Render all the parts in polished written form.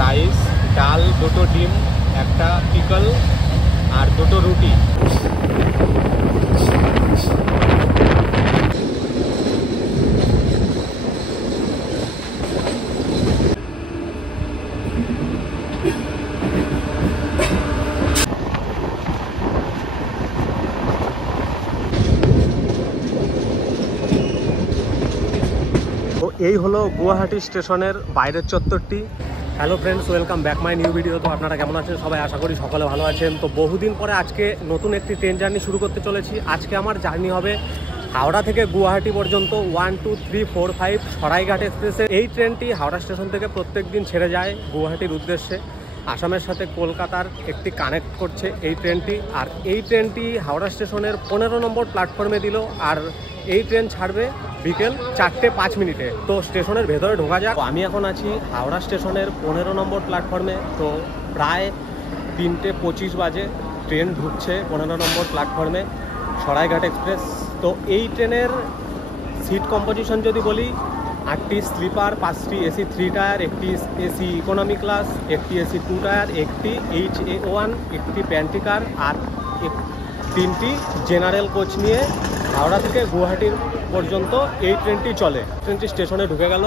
Rice, ডাল, দুটো ডিম, একটা পিকল আর দুটো রুটি। তো এই হলো গুয়াহাটি স্টেশনের বাইরের চত্বরটি। Hello friends, welcome back my new video. তো আপনারা কেমন আছেন সবাই? আশা করি সকলে ভালো আছেন। তো বহুদিন পরে আজকে নতুন একটি ট্রেন জার্নি শুরু করতে চলেছি। আজকে আমার জার্নি হবে হাওড়া থেকে গুয়াহাটি পর্যন্ত 1, 2, 3, 4, 5 সরাইঘাট এক্সপ্রেসের। এই ট্রেনটি হাওড়া স্টেশন থেকে প্রত্যেক দিন ছেড়ে যায় গুয়াহাটির উদ্দেশ্যে। আসামের সাথে কলকাতার একটি কানেক্ট করছে এই ট্রেনটি। আর এই ট্রেনটি হাওড়া স্টেশনের 15 নম্বর প্ল্যাটফর্মে দিল। আর এই ট্রেন ছাড়বে বিকেল 4:05। তো স্টেশনের ভেতরে ঢোকা যাক। আমি এখন আছি হাওড়া স্টেশনের 15 নম্বর প্ল্যাটফর্মে। তো প্রায় 3:25 বাজে ট্রেন ঢুকছে 15 নম্বর প্ল্যাটফর্মে, সরাইঘাট এক্সপ্রেস। তো এই ট্রেনের সিট কম্পোজিশন যদি বলি, 8টি স্লিপার, 5টি এসি 3 টায়ার, একটি এসি ইকোনমি ক্লাস, একটি এসি 2 টায়ার, একটি HA1, একটি প্যান্ট্রি কার আর 3টি জেনারেল কোচ নিয়ে হাওড়া থেকে গুয়াহাটির পর্যন্ত এই ট্রেনটি চলে। ট্রেনটি স্টেশনে ঢুকে গেল।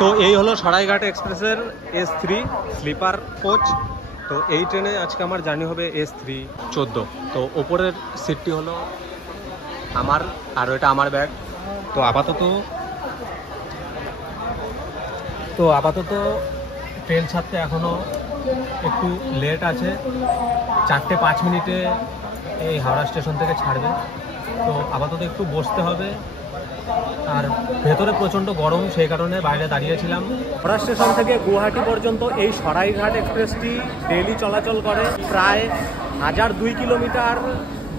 তো এই হলো সরাইঘাট এক্সপ্রেসের S3 স্লিপার কোচ। তো এই ট্রেনে আজকে আমার জার্নি হবে S3-14। তো ওপরের সিটটি হলো আমার, আর এটা আমার ব্যাগ। তো আপাতত ট্রেন ছাড়তে এখনও একটু লেট আছে। 4:05 এই হাওড়া স্টেশন থেকে ছাড়বে। তো আপাতত একটু বসতে হবে। আর ভেতরে প্রচণ্ড গরম, সেই কারণে বাইরে দাঁড়িয়েছিলাম। হাওড়া স্টেশন থেকে গুয়াহাটি পর্যন্ত এই সরাইঘাট এক্সপ্রেসটি ডেইলি চলাচল করে। প্রায় 1002 কিলোমিটার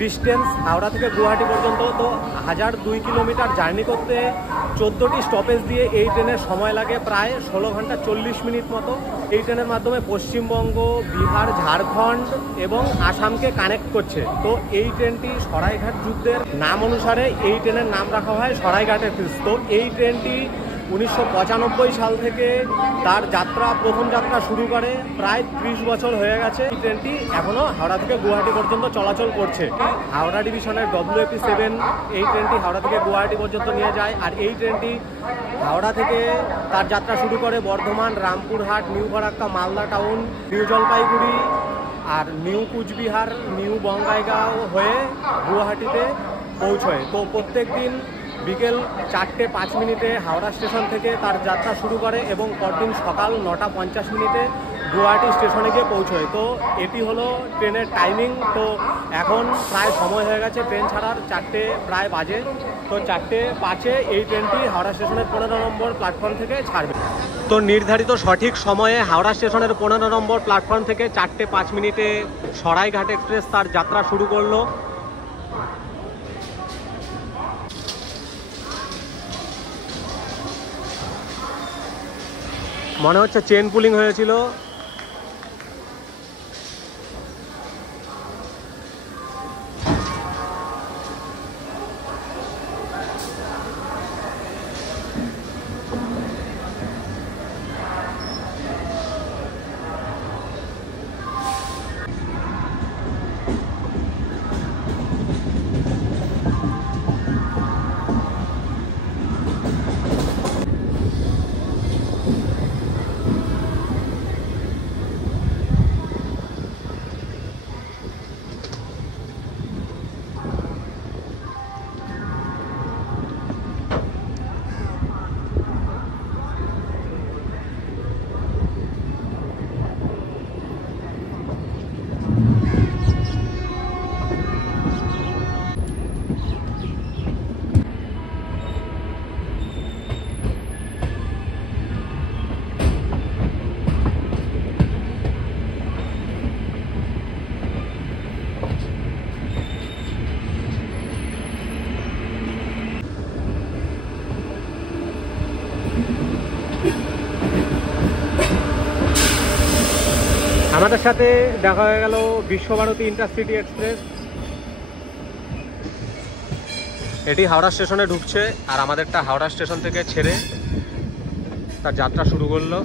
ডিস্টেন্স হাওড়া থেকে গুয়াহাটি পর্যন্ত। তো 1002 কিলোমিটার জার্নি করতে 14টি স্টপেজ দিয়ে এই ট্রেনের সময় লাগে প্রায় 16 ঘন্টা 40 মিনিট মতো। এই ট্রেনের মাধ্যমে পশ্চিমবঙ্গ, বিহার, ঝাড়খণ্ড এবং আসামকে কানেক্ট করছে। তো এই ট্রেনটি সরাইঘাট যুদ্ধের নাম অনুসারে এই ট্রেনের নাম রাখা হয় সরাইঘাট এক্সপ্রেস। তো এই ট্রেনটি 1995 সাল থেকে তার প্রথম যাত্রা শুরু করে। প্রায় 30 বছর হয়ে গেছে এই ট্রেনটি এখনও হাওড়া থেকে গুয়াহাটি পর্যন্ত চলাচল করছে। হাওড়া ডিভিশনের WAP7 এই ট্রেনটি হাওড়া থেকে গুয়াহাটি পর্যন্ত নিয়ে যায়। আর এই ট্রেনটি হাওড়া থেকে তার যাত্রা শুরু করে Bardhaman, Rampurhat, new Farakka, Malda town, new Jalpaiguri আর নিউ কুচবিহার, নিউ বঙ্গাইগাঁও হয়ে গুয়াহাটিতে পৌঁছয়। তো প্রত্যেক দিন বিকেল 4:05 হাওড়া স্টেশন থেকে তার যাত্রা শুরু করে এবং পরদিন সকাল 9:50 গুয়াহাটি স্টেশনে গিয়ে পৌঁছয়। তো এটি হলো ট্রেনের টাইমিং। তো এখন প্রায় সময় হয়ে গেছে ট্রেন ছাড়ার, 4টে প্রায় বাজে। তো 4:05 এই ট্রেনটি হাওড়া স্টেশনের 15 নম্বর প্ল্যাটফর্ম থেকে ছাড়বে। তো নির্ধারিত সঠিক সময়ে হাওড়া স্টেশনের 15 নম্বর প্ল্যাটফর্ম থেকে 4:05 সরাইঘাট এক্সপ্রেস তার যাত্রা শুরু করলো। মনে হচ্ছে চেন পুলিং হয়েছিল। আমাদের সাথে দেখা হয়ে গেল বিশ্বভারতী ইন্টারসিটি এক্সপ্রেস। এটি হাওড়া স্টেশনে ঢুকছে আর আমাদেরটা হাওড়া স্টেশন থেকে ছেড়ে তার যাত্রা শুরু করলো।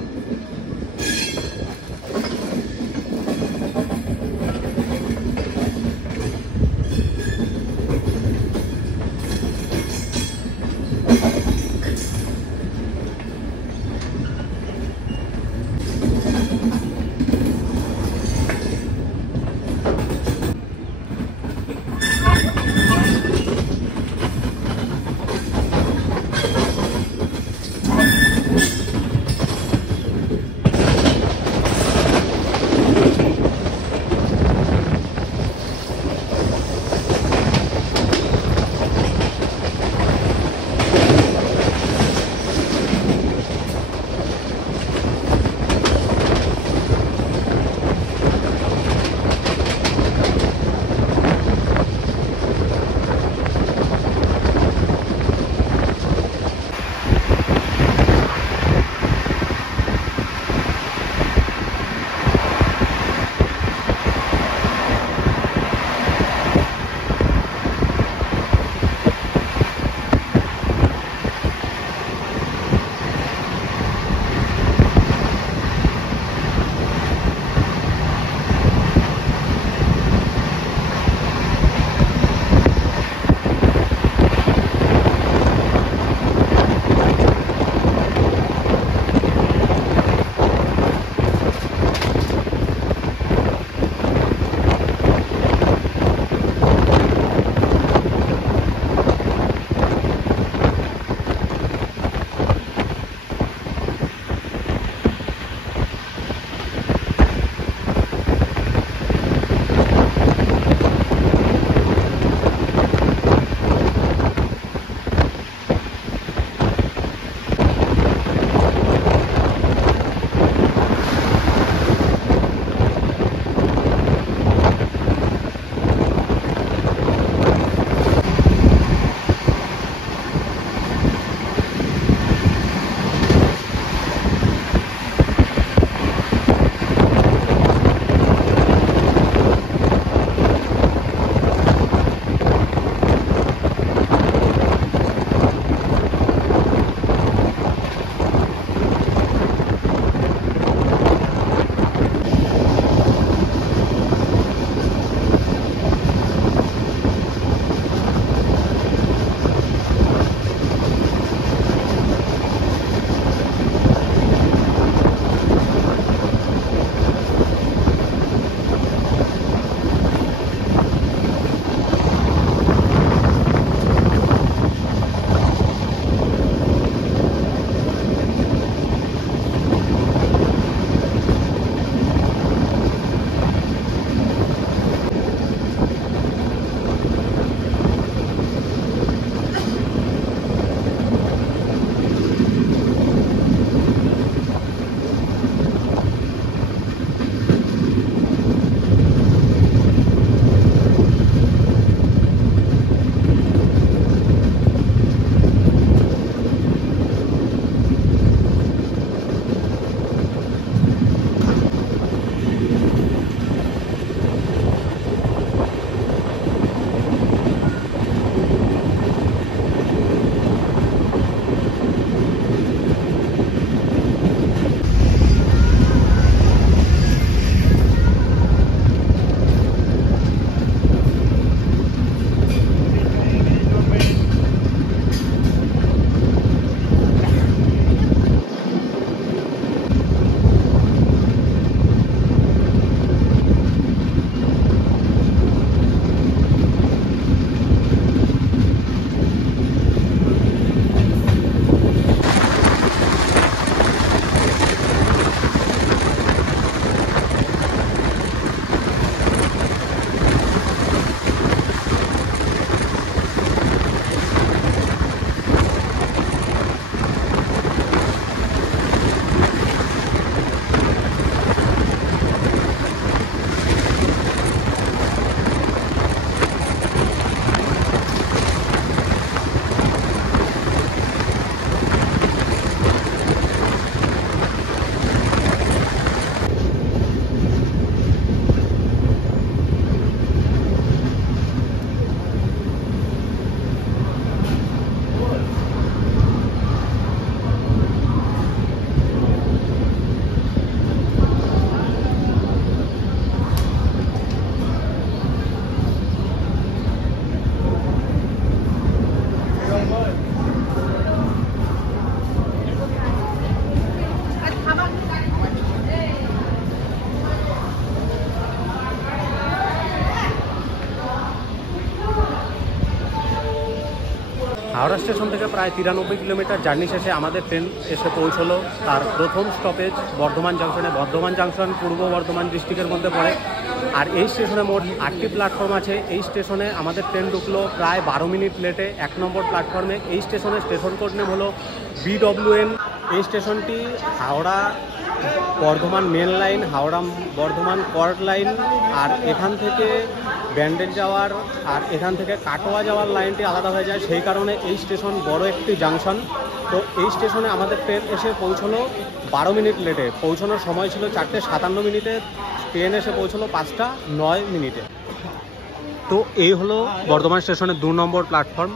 হাওড়া স্টেশন থেকে প্রায় 93 কিলোমিটার জার্নি শেষে আমাদের ট্রেন এসে পৌঁছলো তার প্রথম স্টপেজ বর্ধমান জাংশনে। বর্ধমান জাংশন পূর্ব বর্ধমান ডিস্ট্রিক্টের মধ্যে পড়ে। আর এই স্টেশনে মোট 8টি প্ল্যাটফর্ম আছে। এই স্টেশনে আমাদের ট্রেন ঢুকলো প্রায় 12 মিনিট লেটে 1 নম্বর প্ল্যাটফর্মে। এই স্টেশনের স্টেশন কোড নেম হলো BWN। এই স্টেশনটি Howrah Bardhaman main line, Howrah Bardhaman chord line, আর এখান থেকে ব্যান্ডেল যাওয়ার আর এখান থেকে কাটোয়া যাওয়ার লাইনটি আলাদা হয়ে যায়। সেই কারণে এই স্টেশন বড় একটি জাংশন। তো এই স্টেশনে আমাদের ট্রেন এসে পৌঁছলো 12 মিনিট লেটে। পৌঁছানোর সময় ছিল 4:57 মিনিটে, ট্রেন এসে পৌঁছলো 5:09 মিনিটে। তো এই হলো বর্ধমান স্টেশনের 2 নম্বর প্ল্যাটফর্ম।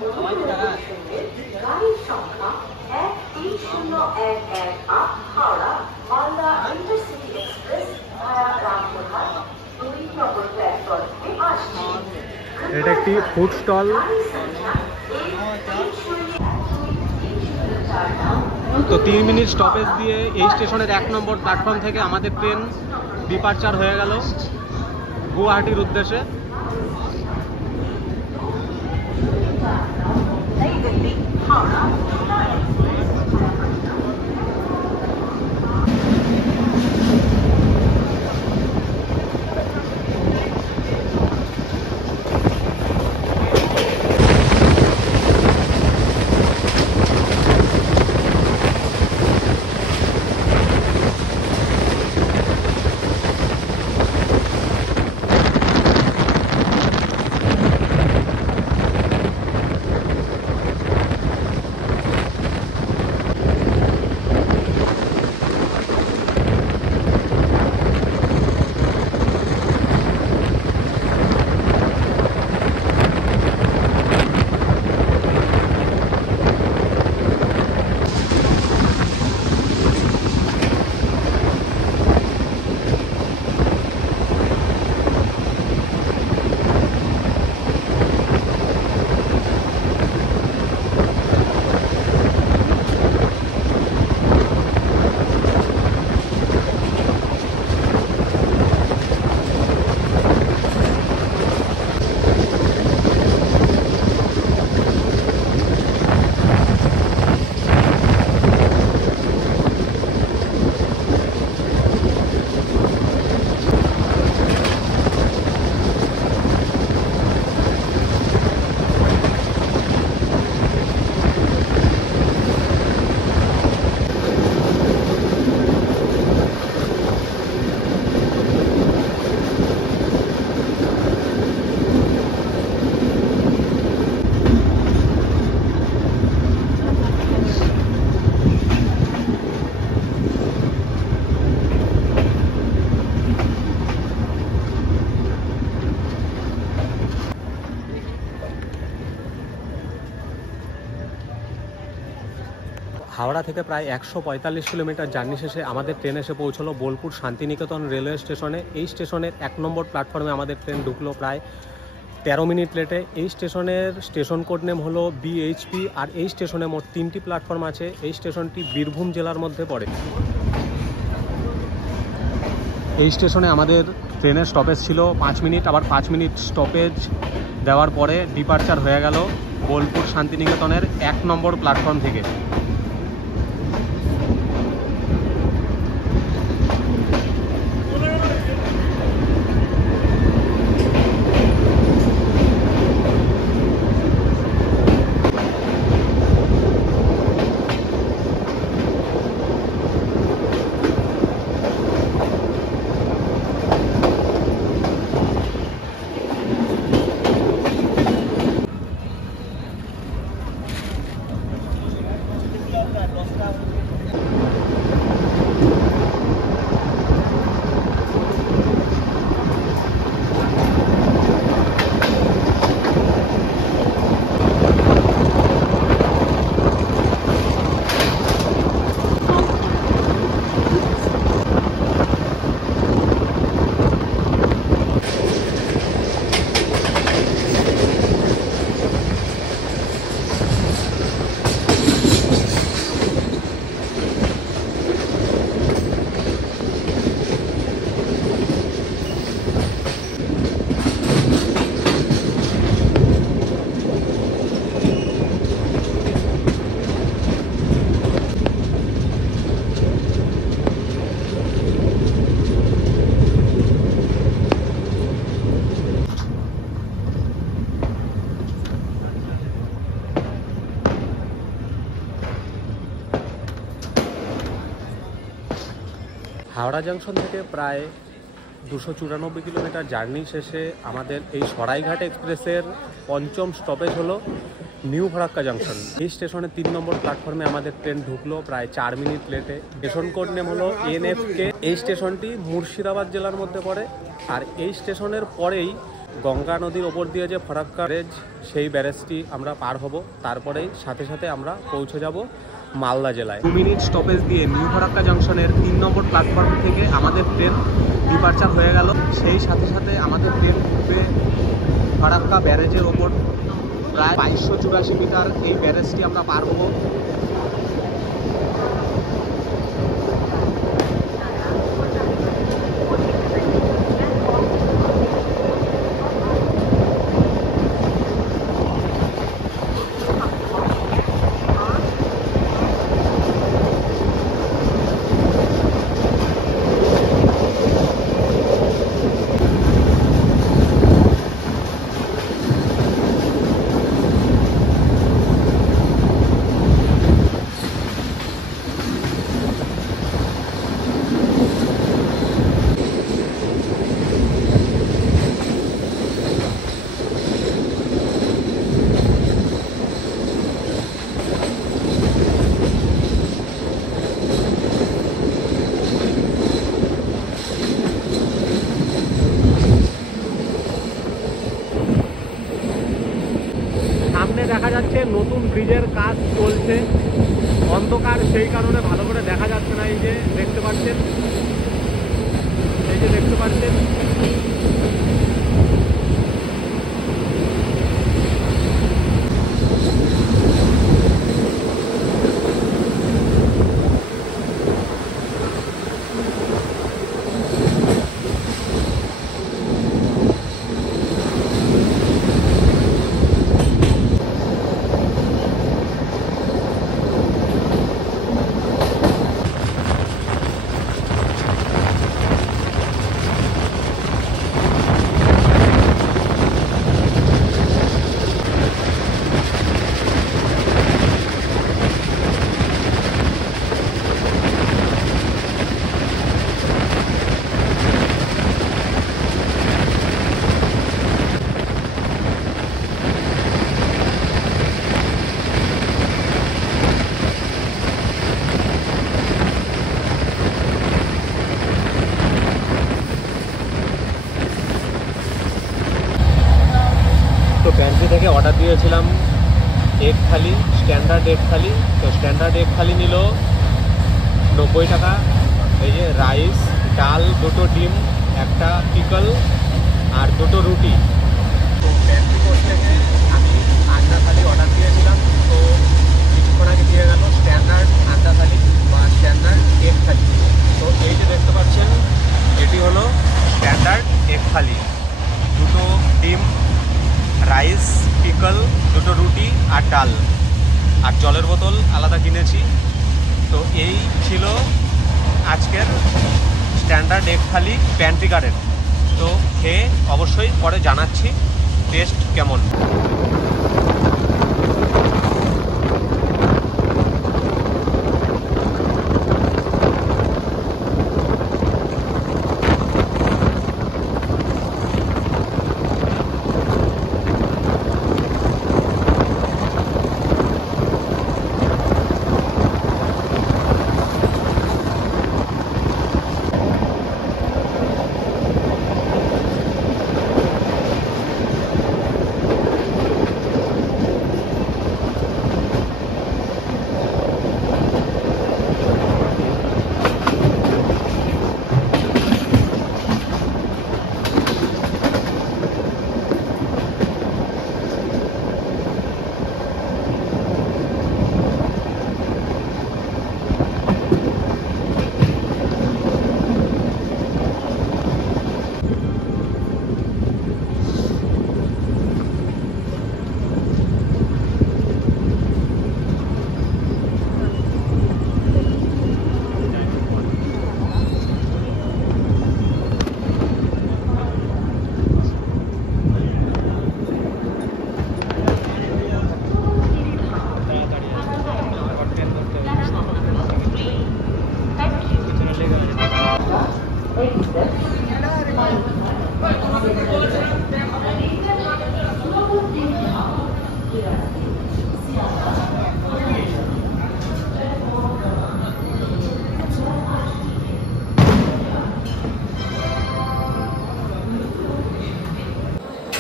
এটা একটি ফুড স্টল। তো 3 মিনিট স্টপেজ দিয়ে এই স্টেশনের 1 নম্বর প্ল্যাটফর্ম থেকে আমাদের ট্রেন ডিপারচার হয়ে গেল গুয়াহাটির উদ্দেশ্যে। হাওড়া থেকে প্রায় 145 কিলোমিটার জার্নি শেষে আমাদের ট্রেন এসে পৌঁছলো বোলপুর শান্তিনিকেতন রেলওয়ে স্টেশনে। এই স্টেশনের 1 নম্বর প্ল্যাটফর্মে আমাদের ট্রেন ঢুকলো প্রায় 13 মিনিট লেটে। এই স্টেশনের স্টেশন কোড নেম হলো BHP। আর এই স্টেশনে মোট 3টি প্ল্যাটফর্ম আছে। এই স্টেশনটি বীরভূম জেলার মধ্যে পড়ে। এই স্টেশনে আমাদের ট্রেনের স্টপেজ ছিল 5 মিনিট, আবার 5 মিনিট স্টপেজ দেওয়ার পরে ডিপারচার হয়ে গেল বোলপুর শান্তিনিকেতনের 1 নম্বর প্ল্যাটফর্ম থেকে। হাওড়া জংশন থেকে প্রায় 294 কিলোমিটার জার্নি শেষে আমাদের এই সরাইঘাট এক্সপ্রেসের পঞ্চম স্টপেজ হলো নিউ ফরাক্কা জংশন। এই স্টেশনে 3 নম্বর প্ল্যাটফর্মে আমাদের ট্রেন ঢুকলো প্রায় 4 মিনিট লেটে। স্টেশন কোড নেম হলো NFK। এই স্টেশনটি মুর্শিদাবাদ জেলার মধ্যে পড়ে। আর এই স্টেশনের পরেই গঙ্গা নদীর ওপর দিয়ে যে ফরাক্কা ব্যারেজ, সেই ব্যারেজটি আমরা পার হব। তারপরেই সাথে সাথে আমরা পৌঁছে যাব মালদা জেলায়। 2 মিনিট স্টপেজ দিয়ে নিউ ফরাক্কা জংশনের 3 নম্বর প্ল্যাটফর্ম থেকে আমাদের ট্রেন ডিপারচার হয়ে গেল। সেই সাথে সাথে আমাদের ট্রেন ঢুকবে ফরাক্কা ব্যারেজের ওপর। প্রায় 2284 মিটার এই ব্যারেজটি আমরা পার হব। দেখা যাচ্ছে নতুন ব্রিজের কাজ চলছে, অন্ধকার, সেই কারণে ভালো করে দেখা যাচ্ছে না। এই যে দেখতে পাচ্ছেন, প্যান্ট্রি থেকে অর্ডার দিয়েছিলাম এগ থালি, স্ট্যান্ডার্ড এগ থালি। তো স্ট্যান্ডার্ড এগ থালি নিল 90 টাকা। এই যে রাইস, ডাল, 2টো ডিম, একটা পিকল আর 2টো রুটি। তো প্যান্ট্রি কোর্স থেকে আমি আন্ডা থালি অর্ডার দিয়েছিলাম। তো কিছুক্ষণ আগে দিয়ে গেল স্ট্যান্ডার্ড আন্ডা থালি বা স্ট্যান্ডার্ড এগ থালি। তো এই যে দেখতে পাচ্ছেন, এটি হলো স্ট্যান্ডার্ড এগ থালি। 2টো ডিম, রাইস, পিকল, 2টো রুটি আর ডাল, আর জলের বোতল আলাদা কিনেছি। তো এই ছিল আজকের স্ট্যান্ডার্ড এগ থালি প্যান্ট্রি কার্ডের। তো খেয়ে অবশ্যই পরে জানাচ্ছি টেস্ট কেমন।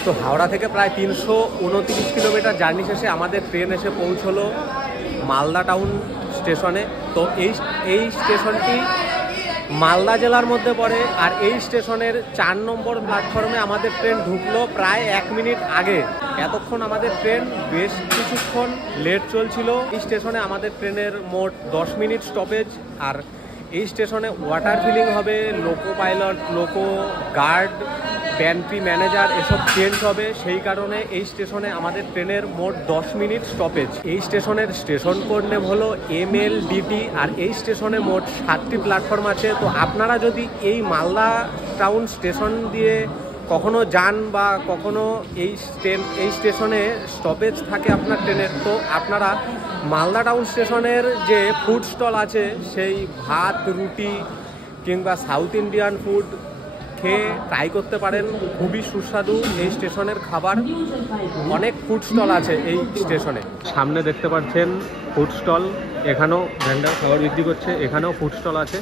তো হাওড়া থেকে প্রায় 329 কিলোমিটার জার্নি শেষে আমাদের ট্রেন এসে পৌঁছলো মালদা টাউন স্টেশনে। তো এই স্টেশনটি মালদা জেলার মধ্যে পড়ে, আর এই স্টেশনের 4 নম্বর প্ল্যাটফর্মে আমাদের ট্রেন ঢুকলো প্রায় 1 মিনিট আগে। এতক্ষণ আমাদের ট্রেন বেশ কিছুক্ষণ লেট চলছিল। এই স্টেশনে আমাদের ট্রেনের মোট 10 মিনিট স্টপেজ, আর এই স্টেশনে ওয়াটার ফিলিং হবে, লোকো পাইলট, লোকো গার্ড, প্যান্ট্রি ম্যানেজার এসব চেঞ্জ হবে। সেই কারণে এই স্টেশনে আমাদের ট্রেনের মোট 10 মিনিট স্টপেজ। এই স্টেশনের স্টেশন কোড নেম হলো MLDT, আর এই স্টেশনে মোট 7টি প্ল্যাটফর্ম আছে। তো আপনারা যদি এই মালদা টাউন স্টেশন দিয়ে কখনো যান বা কখনো এই স্টেশনে স্টপেজ থাকে আপনার ট্রেনের, তো আপনারা মালদা টাউন স্টেশনের যে ফুড স্টল আছে সেই ভাত, রুটি কিংবা সাউথ ইন্ডিয়ান ফুড খেয়ে ট্রাই করতে পারেন। খুবই সুস্বাদু এই স্টেশনের খাবার। অনেক ফুড স্টল আছে এই স্টেশনে। সামনে দেখতে পাচ্ছেন ফুড স্টল, এখানেও ভ্যান্ডার খাবার বিক্রি করছে, এখানেও ফুড স্টল আছে,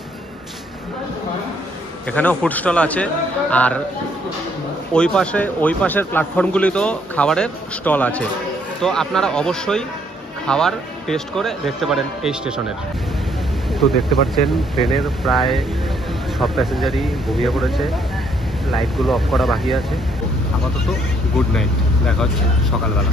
এখানেও ফুড স্টল আছে। আর ওই পাশের প্ল্যাটফর্মগুলিতেও খাবারের স্টল আছে। তো আপনারা অবশ্যই খাবার টেস্ট করে দেখতে পারেন এই স্টেশনের। তো দেখতে পাচ্ছেন ট্রেনের প্রায় সব প্যাসেঞ্জারই ঘুমিয়ে পড়েছে, লাইটগুলো অফ করা বাকি আছে। আপাতত গুড নাইট, দেখা হচ্ছে সকালবেলা।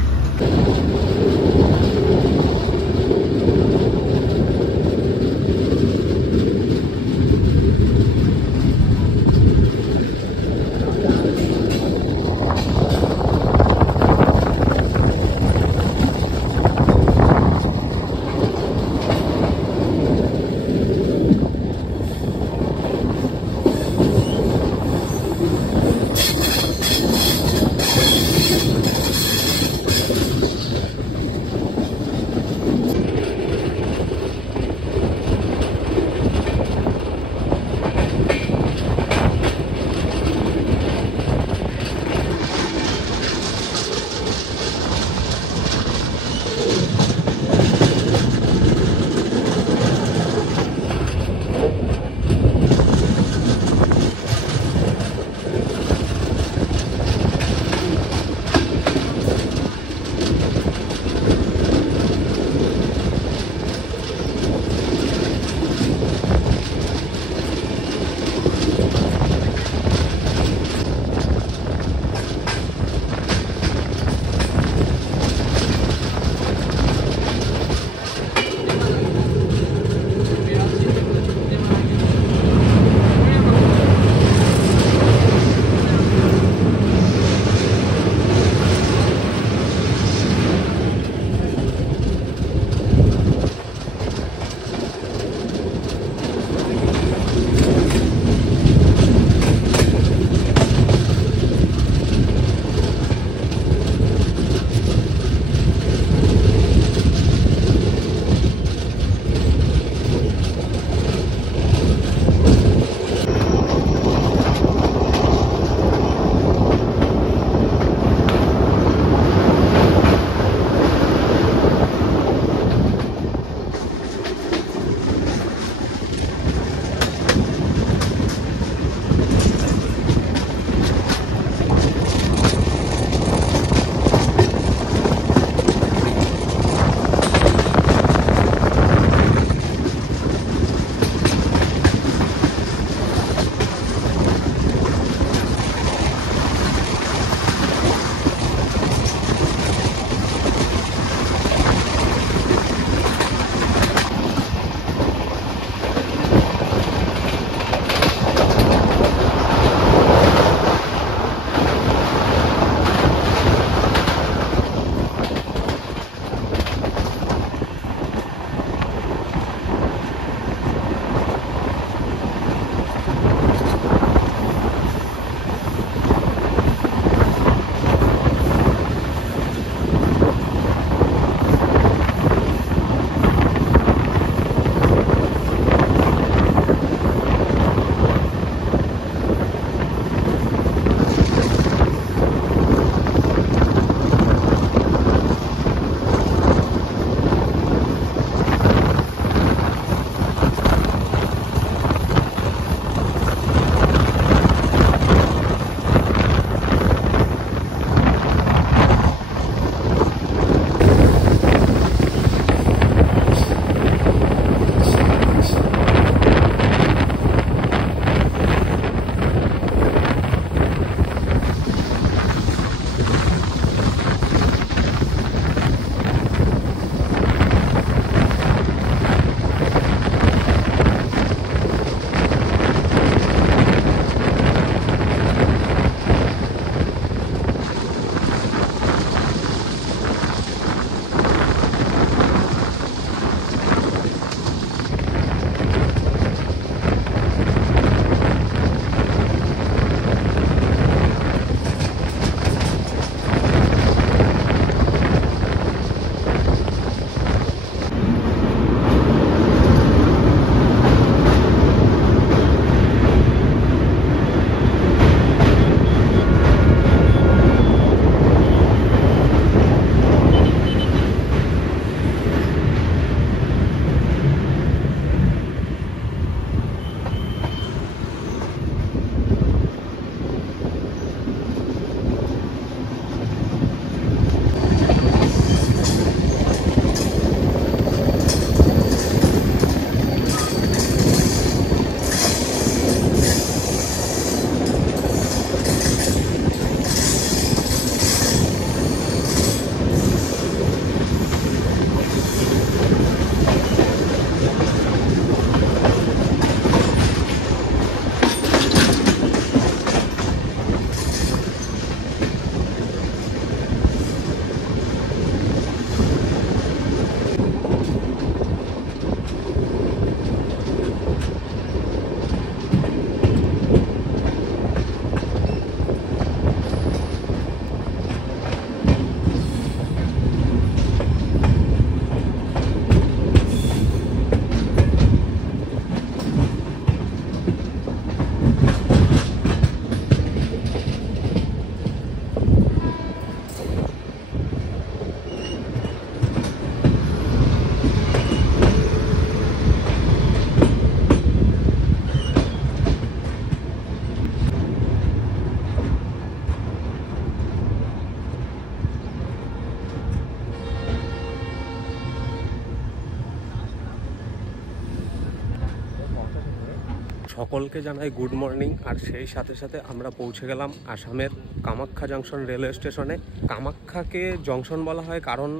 সকলকে জানাই গুড মর্নিং। আর সেই সাথে সাথে আমরা পৌঁছে গেলাম আসামের কামাখ্যা জংশন রেলওয়ে স্টেশনে। কামাখ্যাকে জংশন বলা হয় কারণ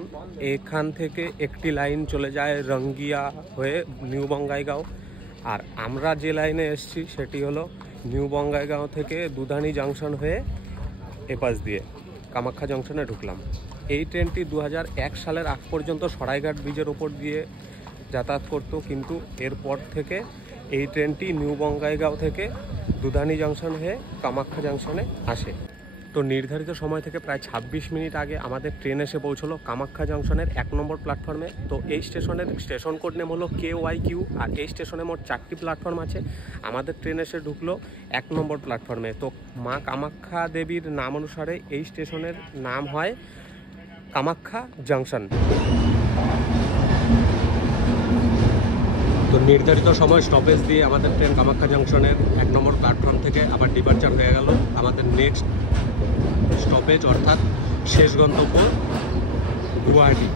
এখান থেকে একটি লাইন চলে যায় রঙ্গিয়া হয়ে নিউ বঙ্গাইগাঁও। আর আমরা যে লাইনে এসেছি সেটি হলো নিউ বঙ্গাইগাঁও থেকে দুধানি জংশন হয়ে এপাশ দিয়ে কামাখ্যা জংশনে ঢুকলাম। এই ট্রেনটি 2001 সালের আগ পর্যন্ত সরাইঘাট ব্রিজের ওপর দিয়ে যাতায়াত করতো, কিন্তু এরপর থেকে এই ট্রেনটি নিউ বঙ্গাইগাঁও থেকে দুধানি জংশন হয়ে কামাখ্যা জংশনে আসে। তো নির্ধারিত সময় থেকে প্রায় 26 মিনিট আগে আমাদের ট্রেন এসে পৌঁছলো কামাখ্যা জংশনের 1 নম্বর প্ল্যাটফর্মে। তো এই স্টেশনের স্টেশন কোড নেম হলো KYQ। আর এই স্টেশনে মোট 4টি প্ল্যাটফর্ম আছে। আমাদের ট্রেন এসে ঢুকলো 1 নম্বর প্ল্যাটফর্মে। তো মা কামাখ্যা দেবীর নাম অনুসারে এই স্টেশনের নাম হয় কামাখ্যা জংশন। তো নির্ধারিত সময় স্টপেজ দিয়ে আমাদের ট্রেন কামাখ্যা জংশনের 1 নম্বর প্ল্যাটফর্ম থেকে আবার ডিপার্চার হয়ে গেল আমাদের নেক্সট স্টপেজ, অর্থাৎ শেষ গন্তব্য গুয়াহাটি।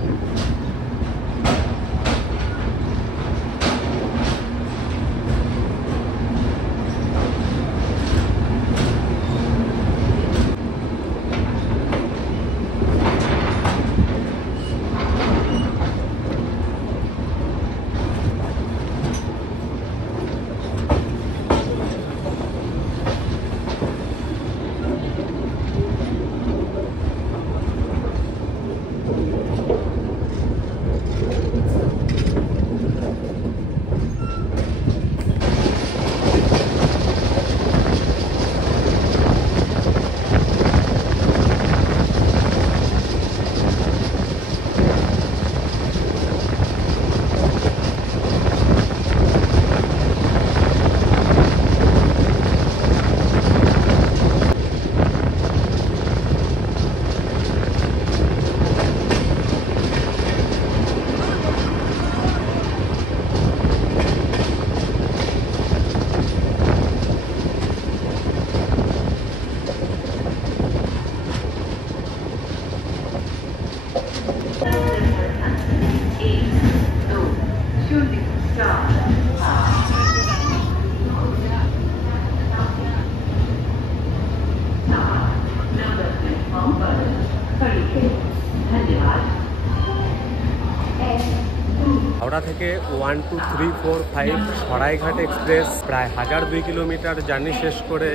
হাওড়া থেকে 1, 2, 3, 4, 5 সরাইঘাট এক্সপ্রেস প্রায় 1002 কিলোমিটার জার্নি শেষ করে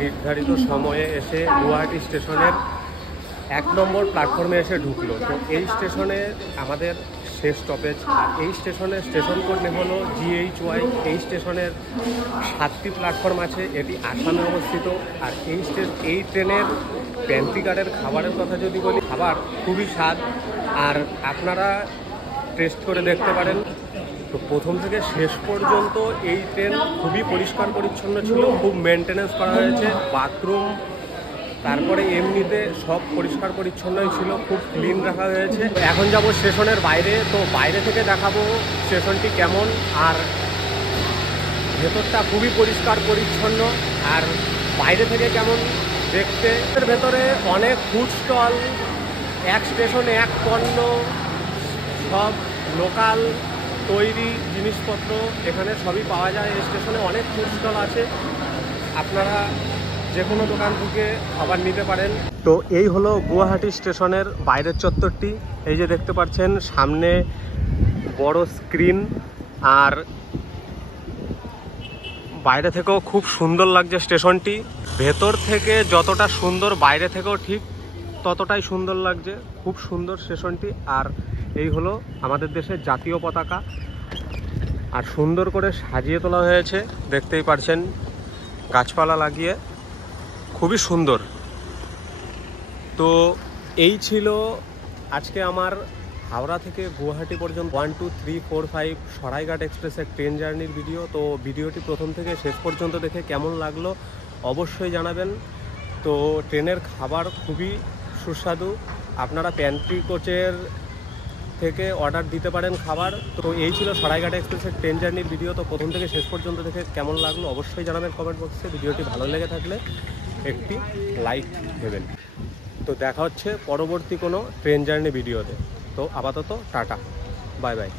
নির্ধারিত সময়ে এসে গুয়াহাটি স্টেশনের 1 নম্বর প্ল্যাটফর্মে এসে ঢুকলো। তো এই স্টেশনে আমাদের শেষ স্টপেজ। আর এই স্টেশনের স্টেশন কোড নেম হলো GHY। এই স্টেশনের 7টি প্ল্যাটফর্ম আছে। এটি আসামে অবস্থিত। আর এই ট্রেনের প্যান্ট্রিকারের খাবারের কথা যদি বলি, খাবার খুবই স্বাদ, আর আপনারা টেস্ট করে দেখতে পারেন। তো প্রথম থেকে শেষ পর্যন্ত এই ট্রেন খুবই পরিষ্কার পরিচ্ছন্ন ছিল, খুব মেনটেনেন্স করা হয়েছে। বাথরুম তারপরে এমনিতে সব পরিষ্কার পরিচ্ছন্নই ছিল, খুব ক্লিন রাখা হয়েছে। এখন যাব স্টেশনের বাইরে। তো বাইরে থেকে দেখাবো স্টেশনটি কেমন। আর ভেতরটা খুবই পরিষ্কার পরিচ্ছন্ন, আর বাইরে থেকে কেমন দেখতে। এর ভেতরে অনেক ফুড স্টল, এক স্টেশনে এক পণ্য, সব লোকাল তৈরি জিনিসপত্র এখানে সবই পাওয়া যায়। এই স্টেশনে অনেক ফুড স্টল আছে, আপনারা যে কোনো দোকান থেকে খাবার নিতে পারেন। তো এই হলো গুয়াহাটি স্টেশনের বাইরের চত্বরটি। এই যে দেখতে পাচ্ছেন সামনে বড় স্ক্রিন, আর বাইরে থেকেও খুব সুন্দর লাগছে স্টেশনটি। ভেতর থেকে যতটা সুন্দর, বাইরে থেকেও ঠিক ততটাই সুন্দর লাগছে। খুব সুন্দর স্টেশনটি। আর এই হলো আমাদের দেশের জাতীয় পতাকা, আর সুন্দর করে সাজিয়ে তোলা হয়েছে, দেখতেই পারছেন গাছপালা লাগিয়ে, খুবই সুন্দর। তো এই ছিল আজকে আমার হাওড়া থেকে গুয়াহাটি পর্যন্ত 1, 2, 3, 4, 5 সরাইঘাট এক্সপ্রেসের ট্রেন জার্নির ভিডিও। তো ভিডিওটি প্রথম থেকে শেষ পর্যন্ত দেখে কেমন লাগলো অবশ্যই জানাবেন। তো ট্রেনের খাবার খুবই সুস্বাদু, আপনারা প্যান্ট্রি কোচের থেকে অর্ডার দিতে পারেন খাবার। তো এই ছিল সরাইঘাট এক্সপ্রেসের ট্রেন জার্নির ভিডিও। তো প্রথম থেকে শেষ পর্যন্ত দেখে কেমন লাগলো অবশ্যই জানাবেন কমেন্ট বক্সে। ভিডিওটি ভালো লেগে থাকলে একটি লাইক দেবেন। তো দেখা হচ্ছে পরবর্তী কোনো ট্রেন জার্নি ভিডিওতে। তো আপাতত টাটা, বাই বাই।